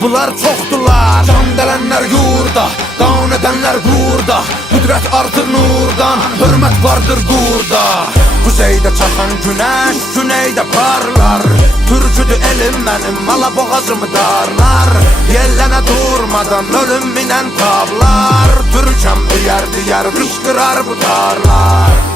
bunlar çoxdular. Can dələnlər yurda, qan edənlər burada. Qüdrət artır nurdan, hörmət vardır qurda. Kuzeydə çaxan günəş, güneydə parlar. Türküdür elim mənim, mala boğazımı darlar. Yellənə durmadan ölüm minən tablar. Türkəm deyər, qışqırar bu tarlar.